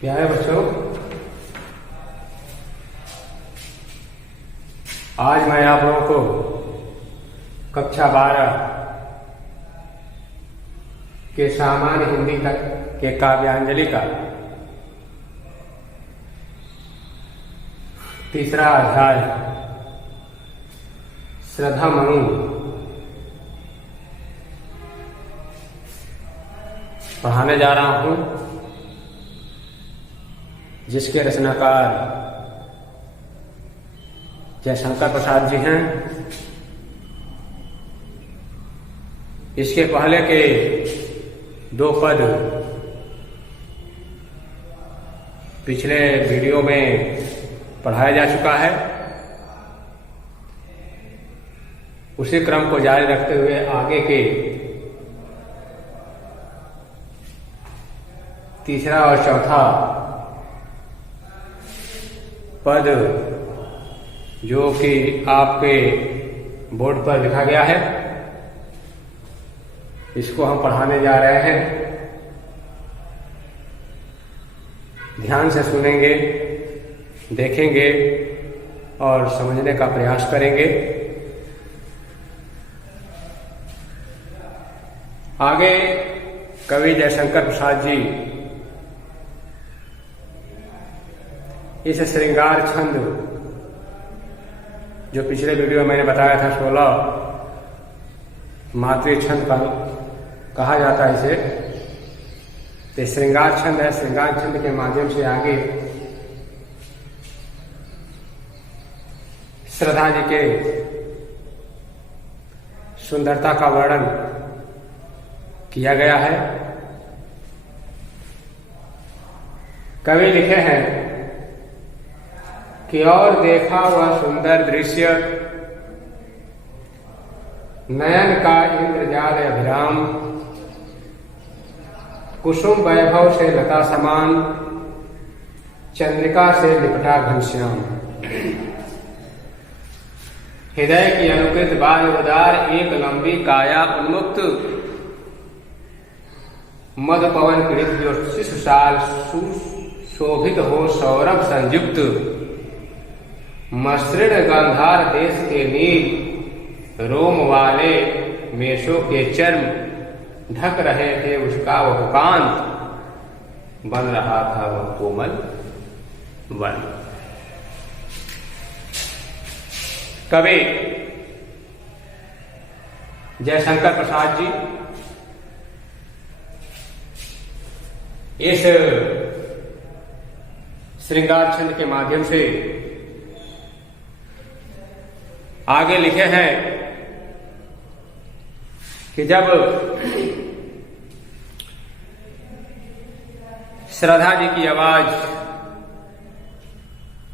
प्यारे बच्चों, आज मैं आप लोगों को कक्षा 12 के सामान्य हिंदी के काव्यांजलि का तीसरा अध्याय श्रद्धा मनु पढ़ाने जा रहा हूं, जिसके रचनाकार जयशंकर प्रसाद जी हैं। इसके पहले के 2 पद पिछले वीडियो में पढ़ाया जा चुका है। उसी क्रम को जारी रखते हुए आगे के तीसरा और चौथा पद जो कि आपके बोर्ड पर लिखा गया है, इसको हम पढ़ाने जा रहे हैं। ध्यान से सुनेंगे, देखेंगे और समझने का प्रयास करेंगे। आगे कवि जयशंकर प्रसाद जी इस श्रृंगार छंद, जो पिछले वीडियो में मैंने बताया था 16 मातृ छंद कहा जाता है इसे, तो श्रृंगार छंद है। श्रृंगार छंद के माध्यम से आगे श्रद्धा जी के सुंदरता का वर्णन किया गया है। कवि लिखे हैं कि और देखा वह सुंदर दृश्य, नयन का इंद्रजाल अभिराम, कुसुम वैभव से लता समान, चंद्रिका से लिपटा घनश्याम। हृदय की अनुकृत बाल उदार, एक लंबी काया उन्मुक्त, मद पवन पीड़ित जो शिशुशाल सुशोभित हो सौरभ संयुक्त, मसृण गंधार देश के नील, रोम वाले मेषों के चर्म ढक रहे थे उसका वह कांत, बन रहा था वह कोमल वन। कवि जयशंकर प्रसाद जी इस श्रृंगार छंद के माध्यम से आगे लिखे हैं कि जब श्रद्धा जी की आवाज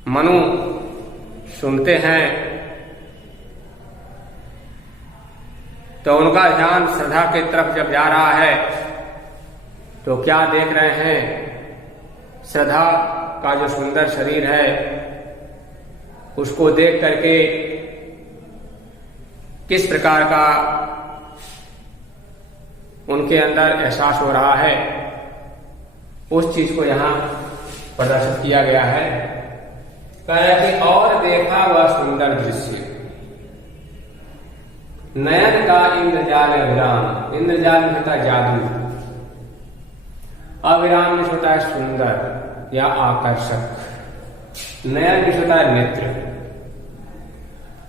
मनु सुनते हैं तो उनका ध्यान श्रद्धा की तरफ जब जा रहा है तो क्या देख रहे हैं? श्रद्धा का जो सुंदर शरीर है उसको देख करके किस प्रकार का उनके अंदर एहसास हो रहा है, उस चीज को यहां प्रदर्शित किया गया है। कह रहे कि और देखा वह सुंदर दृश्य, नयन का इंद्रजाल अभिराम। इंद्रजाल में होता है जादू, अविराम में होता है सुंदर या आकर्षक, नयन में होता है नेत्र,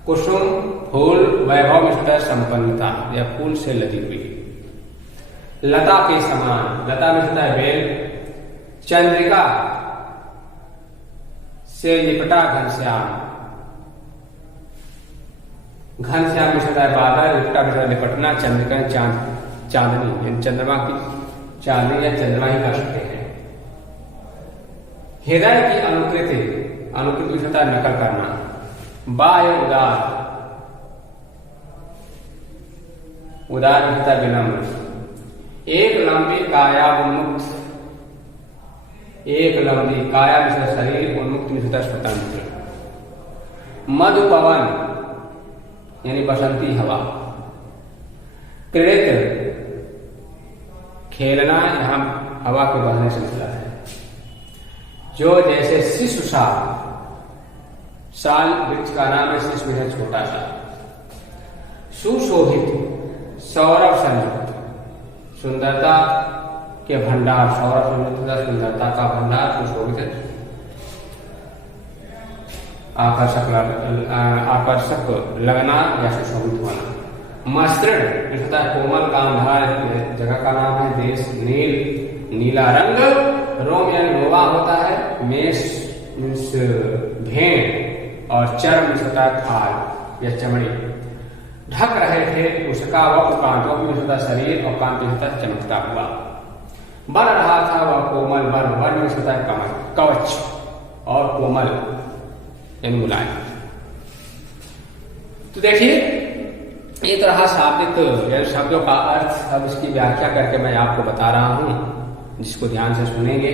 कुसुम फूल वैभव में होता है संपन्नता या फूल से लदी हुई, लता के समान, लता में होता है बेल, चंद्रिका से लिपटा घनश्याम, घनश्याम में होता है बादल, लिपटा में लिपटना, चंद्रिका चांदनी, चंद्रमा की चांदनी या चंद्रमा ही कर सकते हैं। हृदय की अनुकृति, अनुकृति होता है नकल करना, बाह्य उदार, उदार होता है विनम्र, एक लंबी काया उन्मुक्त, एक लंबी काया में शरीर, उन्मुक्त में होता है स्वतंत्र, मधु पवन यानी बसंती हवा, क्रीड़ित खेलना, यहां हवा के बहने से निकला है, जो जैसे शिशु साल, साल वृक्ष का नाम है, शिशु है छोटा सा। सुशोभित सौरभ संयुक्त, सुंदरता के भंडार, सौरभ संयुक्त सुंदरता का भंडार, सुशोभित आकर्षक लगना या सुशोभित होना। मसृण होता है कोमल गांधार, जगह का नाम है। देश नील, नीला रंग। रोम यानी रोवा होता है। मेष मीन्स भेड़, और चर्म होता है खाल या चमड़ी। ढक रहे थे उसका वह कांटों में होता शरीर, और कांति होता चमकता हुआ। बन रहा था वह कोमल, वन में होता है कमल, कवच और कोमल यानी मुलायम। तो देखिए एक तरह शाब्दिक शब्दों का अर्थ अब इसकी व्याख्या करके मैं आपको बता रहा हूं, जिसको ध्यान से सुनेंगे।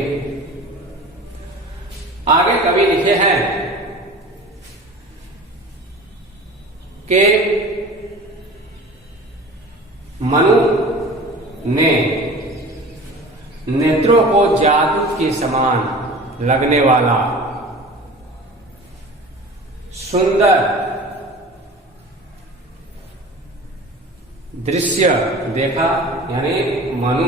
आगे कवि लिखे हैं कि मनु ने नेत्रों को जादू के समान लगने वाला सुंदर दृश्य देखा। यानी मनु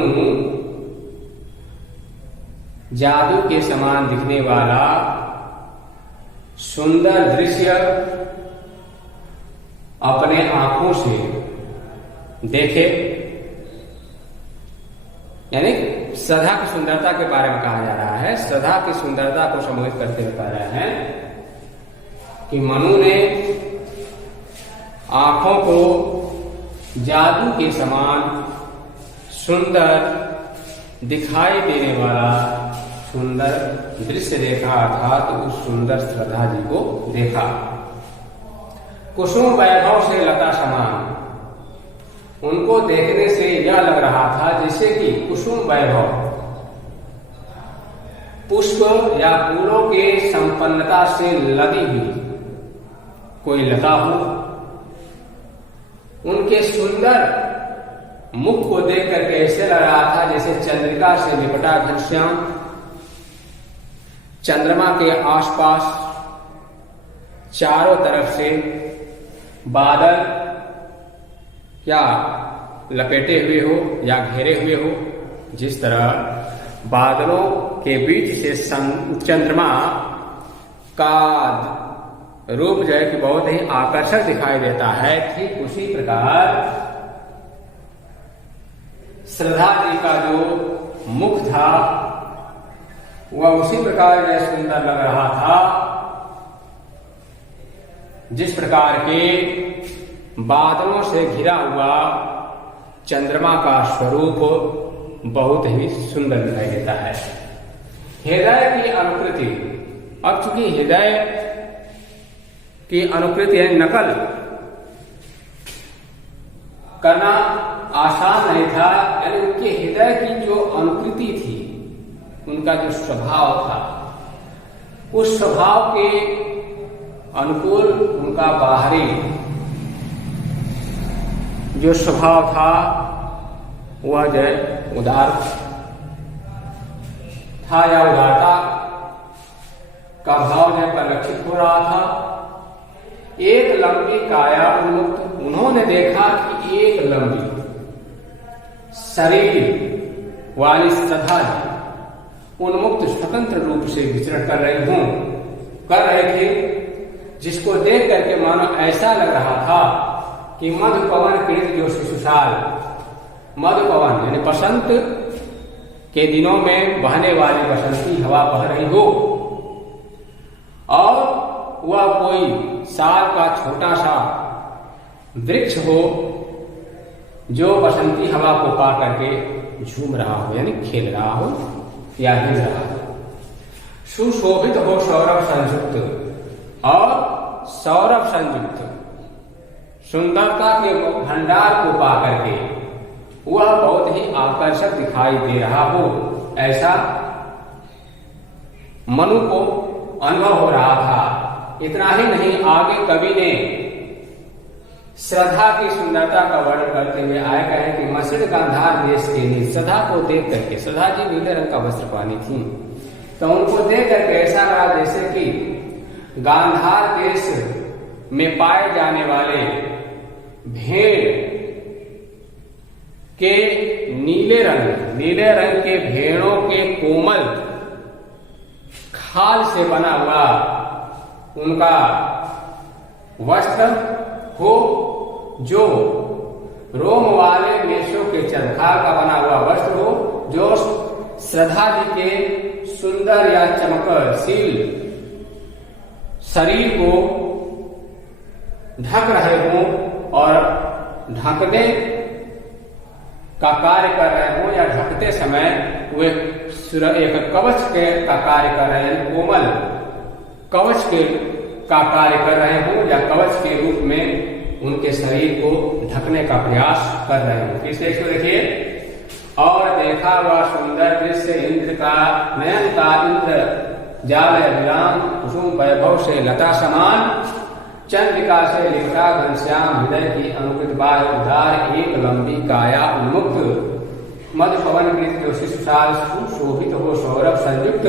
जादू के समान दिखने वाला सुंदर दृश्य अपने आंखों से देखे। यानी श्रद्धा की सुंदरता के बारे में कहा जा रहा है। श्रद्धा की सुंदरता को संबोधित करते हुए कह रहे हैं कि मनु ने आंखों को जादू के समान सुंदर दिखाई देने वाला सुंदर दृश्य देखा, अर्थात तो उस सुंदर श्रद्धा जी को देखा। कुसुम वैभव से लता समान, उनको देखने से यह लग रहा था जैसे कि कुसुम वैभव पुष्प या फूलों के संपन्नता से लदी हुई कोई लता हो। उनके सुंदर मुख को देख करके ऐसे लग रहा था जैसे चंद्रिका से लिपटा घनश्याम चंद्रमा के आसपास चारों तरफ से बादल क्या लपेटे हुए हो या घेरे हुए हो। जिस तरह बादलों के बीच से चंद्रमा का रूप जो है कि बहुत ही आकर्षक दिखाई देता है, ठीक उसी प्रकार श्रद्धा जी का जो मुख था वह उसी प्रकार यह सुंदर लग रहा था जिस प्रकार के बादलों से घिरा हुआ चंद्रमा का स्वरूप बहुत ही सुंदर दिखाई देता है। हृदय की अनुकृति, अब चूंकि हृदय की अनुकृति है, नकल करना आसान नहीं था। यानी उनके हृदय की जो अनुकृति थी, उनका जो स्वभाव था, उस स्वभाव के अनुकूल उनका बाहरी जो स्वभाव था वह जो उदार था या उदारता का भाव जो परिलक्षित हो रहा था। एक लंबी काया उन्मुक्त, उन्होंने देखा कि एक लंबी शरीर वाली श्रद्धा उन्मुक्त स्वतंत्र रूप से विचरण कर रहे थे, जिसको देख करके मानो ऐसा लग रहा था कि मधुपवन पीड़ित जो शिशुशाल, मधुपवन यानी बसंत के दिनों में बहने वाली बसंती हवा बह रही हो और वह कोई साल का छोटा सा वृक्ष हो जो बसंती हवा को पा करके झूम रहा हो, यानी खेल रहा हो या हिल रहा हो। सुशोभित हो सौरभ संयुक्त, और सौरभ संयुक्त सुंदरता के भंडार को पा करके वह बहुत ही आकर्षक दिखाई दे रहा हो, ऐसा मनु को अनुभव हो रहा था। इतना ही नहीं, आगे कवि ने श्रद्धा की सुंदरता का वर्णन करते हुए आए कहे कि मसृण गांधार देश के लिए श्रद्धा को देख करके, श्रद्धा जी नीले रंग का वस्त्र पहनी थी, तो तो उनको देख करके ऐसा लगा जैसे कि गांधार देश में पाए जाने वाले भेड़ के नीले रंग के भेड़ों के कोमल खाल से बना हुआ उनका वस्त्र हो, जो रोम वाले मेषों के चरखाल का बना हुआ वस्त्र हो, जो श्रद्धा जी के सुंदर या चमकशील शरीर को ढक रहे हों और ढकने का कार्य कर रहे हों, या ढकते समय वे एक कवच का कार्य कर रहे हैं, कोमल कवच का कार्य कर रहे हों, या कवच के रूप में उनके शरीर को ढकने का प्रयास कर रहे हों। फिर इसको देखिए, और देखा हुआ सुंदर दृश्य इंद्र का नयन का इंद्र जाल विराम कुसुम वैभव से लता समान, चंद्रिका से लिपटा घनश्याम हृदय की अनुकृत बाह उदार, एक लंबी काया उन्मुक्त, मधु पवन कृत जो शिशुशाल सुशोभित हो, सौरभ संयुक्त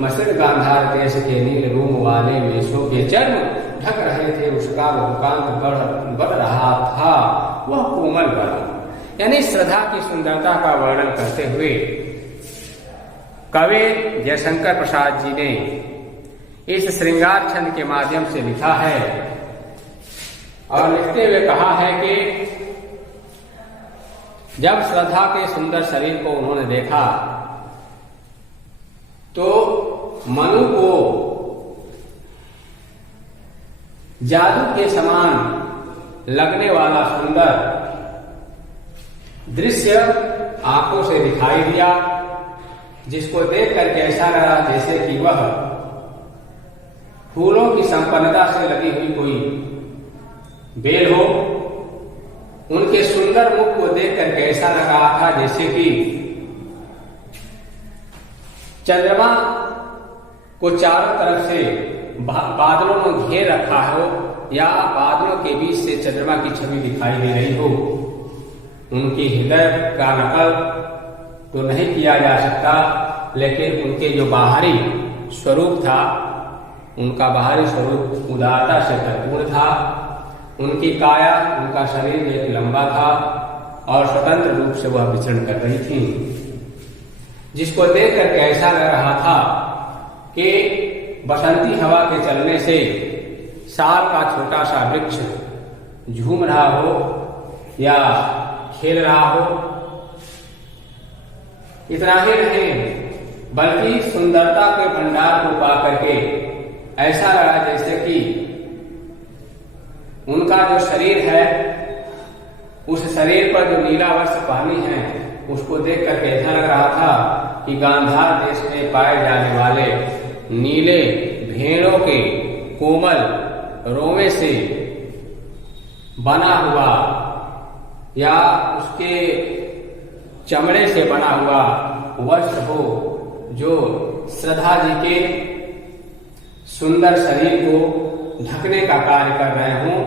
मसृण गांधार देश के नील रूम वाले मेषों के चर्म ढक रहे थे, उसका मुखांत बढ़ रहा था, वह कोमल बना। यानी श्रद्धा की सुंदरता का वर्णन करते हुए कवि जयशंकर प्रसाद जी ने इस श्रृंगार छंद के माध्यम से लिखा है, और लिखते हुए कहा है कि जब श्रद्धा के सुंदर शरीर को उन्होंने देखा तो मनु को जादू के समान लगने वाला सुंदर दृश्य आंखों से दिखाई दिया, जिसको देख करके ऐसा लगा जैसे कि वह फूलों की संपन्नता से लगी हुई कोई बेल हो। उनके सुंदर मुख को देख करके ऐसा लग रहा था जैसे कि चंद्रमा को चारों तरफ से बादलों में घेर रखा हो, या बादलों के बीच से चंद्रमा की छवि दिखाई दे रही हो। उनके हृदय का नकल तो नहीं किया जा सकता, लेकिन उनके जो बाहरी स्वरूप था, उनका बाहरी स्वरूप उदारता से भरपूर था। उनकी काया, उनका शरीर एक लंबा था और स्वतंत्र रूप से वह विचरण कर रही थी, जिसको देख करके ऐसा लग रहा था कि बसंती हवा के चलने से साल का छोटा सा वृक्ष झूम रहा हो या खेल रहा हो। इतना ही नहीं, बल्कि सुंदरता के भंडार को पा करके ऐसा लगा जैसे कि उनका जो शरीर है, उस शरीर पर जो नीला वस्त्र पहनी है, उसको देख करके ऐसा लग रहा था कि गांधार देश में पाए जाने वाले नीले भेड़ों के कोमल रोमे से बना हुआ या उसके चमड़े से बना हुआ वस्त्र हो, जो श्रद्धा जी के सुंदर शरीर को ढकने का कार्य कर रहे हों।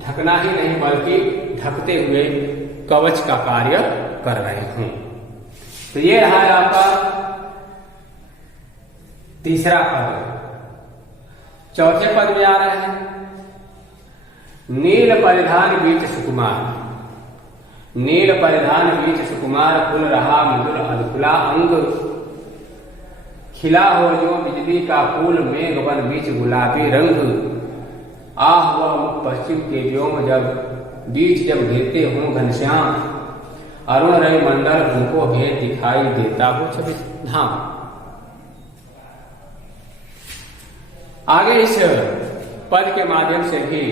ढकना ही नहीं बल्कि ढकते हुए कवच का कार्य कर रहे हों। तो ये रहा है आपका तीसरा पद। चौथे पद में आ रहे हैं, नील परिधान बीच सुकुमार। नील परिधान बीच सुकुमार, फुल रहा मधुर अधकुला अंग, खिला हो जो बिजली का फूल, मेघ वन बीच गुलाबी रंग। आह वह मुख पश्चिम के व्योम जब बीच जब घेरते हों घनश्याम, अरुण रवि मंडल उनको भेद दिखाई देता हो छवि धाम। आगे इस पद के माध्यम से भी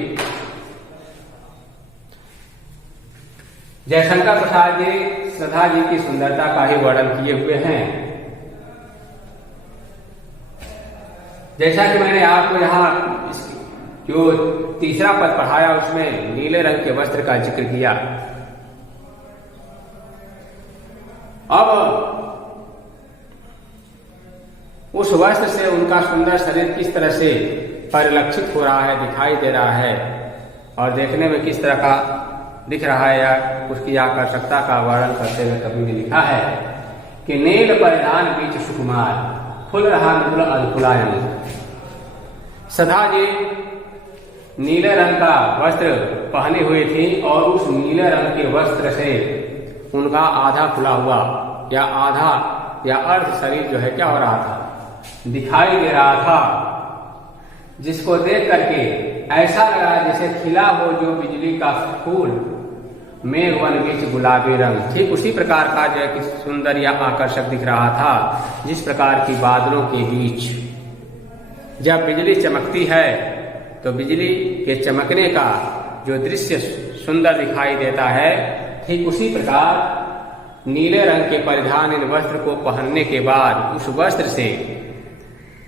जयशंकर प्रसाद जी श्रद्धा जी की सुंदरता का ही वर्णन किए हुए हैं। जैसा कि मैंने आपको यहाँ जो तीसरा पद पढ़ाया उसमें नीले रंग के वस्त्र का जिक्र किया। अब उस वस्त्र से उनका सुंदर शरीर किस तरह से परिलक्षित हो रहा है, दिखाई दे रहा है, और देखने में किस तरह का दिख रहा है, या उसकी आकर्षकता का वर्णन करते हुए कवि ने लिखा है कि नील परिधान बीच सुकुमार। फुल रहा मृदुल अलकुलायन। सधा जी नीले रंग का वस्त्र पहनी हुई थी और उस नीले रंग के वस्त्र से उनका आधा खुला हुआ या आधा या अर्ध शरीर जो है क्या हो रहा था, दिखाई दे रहा था, जिसको देख करके ऐसा लगा जैसे खिला हो जो बिजली का फूल, मेघ वन बीच गुलाबी रंग। ठीक उसी प्रकार का जो है कि सुंदर या आकर्षक दिख रहा था, जिस प्रकार की बादलों के बीच जब बिजली चमकती है तो बिजली के चमकने का जो दृश्य सुंदर दिखाई देता है, ठीक उसी प्रकार नीले रंग के परिधान इन वस्त्र को पहनने के बाद उस वस्त्र से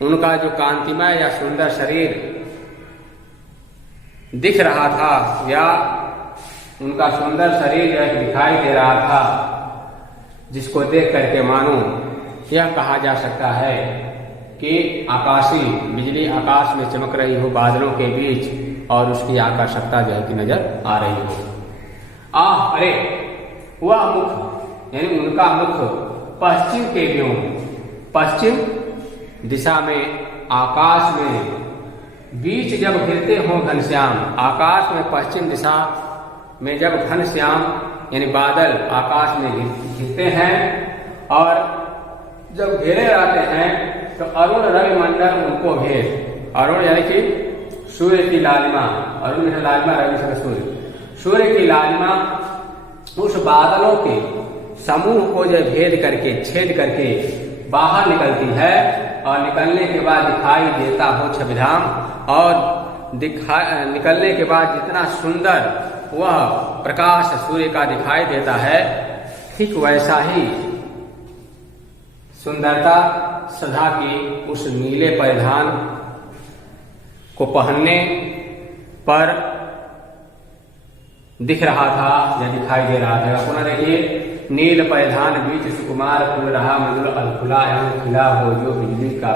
उनका जो कांतिमय या सुंदर शरीर दिख रहा था या उनका सुंदर शरीर जो है दिखाई दे रहा था, जिसको देख करके मानो यह कहा जा सकता है कि आकाशीय बिजली आकाश में चमक रही हो बादलों के बीच और उसकी आकर्षकता जो है कि नजर आ रही हो। अरे वह मुख यानी उनका मुख पश्चिम के व्योम, पश्चिम दिशा में आकाश में बीच जब घिरते हो घनश्याम, आकाश में पश्चिम दिशा में जब घनश्याम यानी बादल आकाश में घिरते हैं और जब घेरे रहते हैं तो अरुण रवि मंडल उनको घेर, अरुण यानी कि सूर्य की लालिमा, अरुण है लालिमा, रवि से सूर्य, सूर्य की लालिमा उस बादलों के समूह को जो भेद करके छेद करके बाहर निकलती है और निकलने के बाद दिखाई देता हो छविधाम, और निकलने के बाद जितना सुंदर वह प्रकाश सूर्य का दिखाई देता है, ठीक वैसा ही सुंदरता सधा की उस नीले परिधान को पहनने पर दिख रहा था या दिखाई दे रहा था। पुनः देखिए, नील परिधान बीच सुकुमार फूल रहा मृदुल अलकुला एवं खिला हो जो बिजली का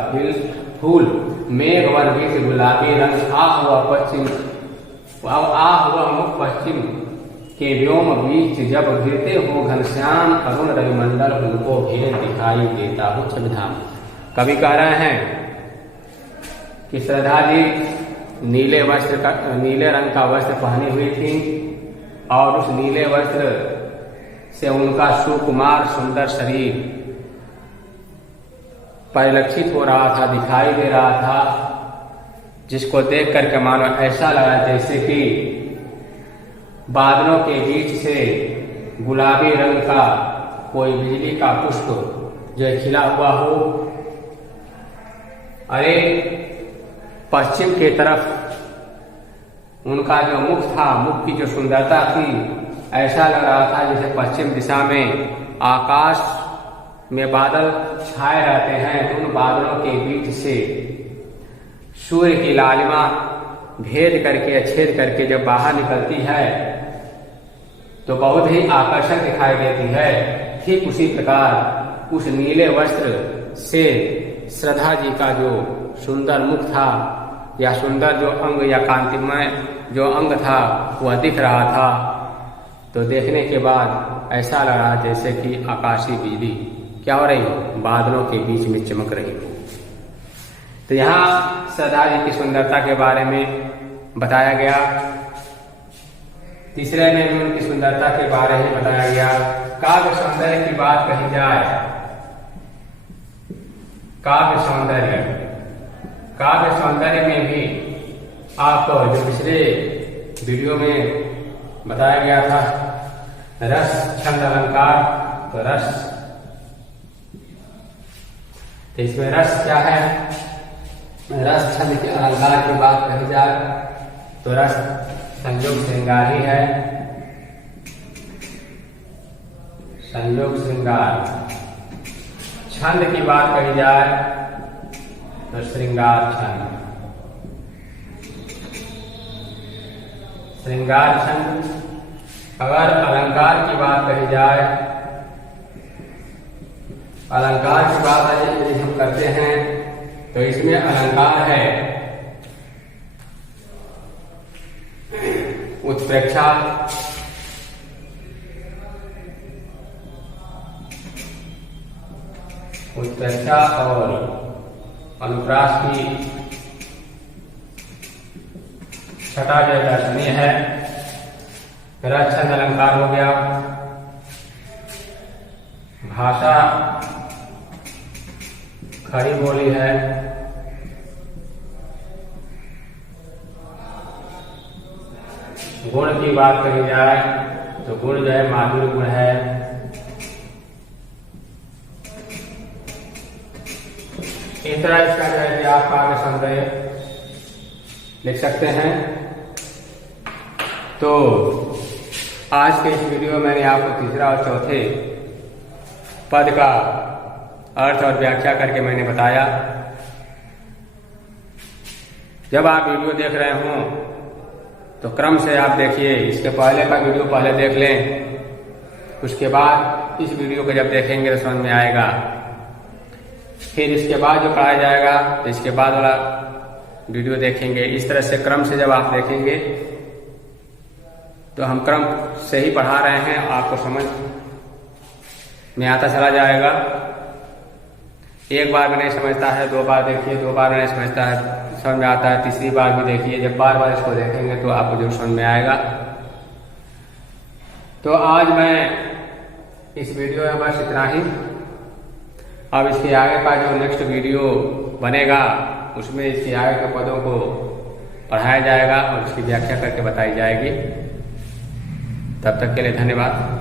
फूल, मेघ वन बीच गुलाबी रंग, आ हुआ पश्चिम मुख पश्चिम के व्योम बीच जब गिरते हो घनश्याम, अरुण रविमंडल उनको घेर दिखाई देता हो छविधाम। कवि कह रहे हैं कि श्रद्धा जी नीले रंग का वस्त्र पहनी हुई थी और उस नीले वस्त्र से उनका सुकुमार सुंदर शरीर परिलक्षित हो रहा था, दिखाई दे रहा था, जिसको देख करके मानो ऐसा लगा जैसे कि बादलों के बीच से गुलाबी रंग का कोई बिजली का पुष्प जो खिला हुआ हो। अरे पश्चिम के तरफ उनका जो मुख था, मुख की जो सुंदरता थी, ऐसा लग रहा था जैसे पश्चिम दिशा में आकाश में बादल छाए रहते हैं, तो उन बादलों के बीच से सूर्य की लालिमा भेद करके छेद करके जब बाहर निकलती है तो बहुत ही आकर्षक दिखाई देती है। ठीक उसी प्रकार उस नीले वस्त्र से श्रद्धा जी का जो सुंदर मुख था या सुंदर जो अंग या कांतिमय जो अंग था वह दिख रहा था। तो देखने के बाद ऐसा लगा जैसे कि आकाशीय बिजली क्या हो रही हो, बादलों के बीच में चमक रही हो। तो यहाँ श्रद्धा जी की सुंदरता के बारे में बताया गया। तीसरे में भी उनकी सुंदरता के बारे में बताया गया। काव्य सौंदर्य की बात कही जाए, काव्य सौंदर्य में भी आपको जो पिछले वीडियो में बताया गया था रस छंद अलंकार, तो रस, तो इसमें रस क्या है, रस छंद के अलंकार की बात कही जाए तो रस संयोग श्रृंगार ही है, संयोग श्रृंगार। छंद की बात कही जाए तो श्रृंगार छंद, श्रृंगार छंद। अगर अलंकार की बात कही जाए, अलंकार की बात यदि हम करते हैं तो इसमें अलंकार है उत्प्रेक्षा, उत्प्रेक्षा और अनुप्रास की छठा जो दर्शनीय है। मेरा छंद अलंकार हो गया। भाषा खड़ी बोली है। गुण की बात कही जाए तो गुण जो है माधुर्य गुण है। इस तरह इसका जो है कि आप आगे संदेह लिख सकते हैं। तो आज के इस वीडियो में मैंने आपको तीसरा और चौथे पद का अर्थ और व्याख्या करके मैंने बताया। जब आप वीडियो देख रहे हों तो क्रम से आप देखिए। इसके पहले का वीडियो पहले देख लें, उसके बाद इस वीडियो को जब देखेंगे तो समझ में आएगा। फिर इसके बाद जो पढ़ाया जाएगा तो इसके बाद वाला वीडियो देखेंगे। इस तरह से क्रम से जब आप देखेंगे तो हम क्रम से ही पढ़ा रहे हैं, आपको समझ में आता चला जाएगा। एक बार में नहीं समझता है, दो बार देखिए, दो बार में नहीं समझता है, समझ में आता है, तीसरी बार भी देखिए। जब बार बार इसको देखेंगे तो आपको जरूर समझ में आएगा। तो आज मैं इस वीडियो में बस इतना ही। अब इसके आगे का जो नेक्स्ट वीडियो बनेगा उसमें इसके आगे के पदों को पढ़ाया जाएगा और उसकी व्याख्या करके बताई जाएगी। तब तक के लिए धन्यवाद।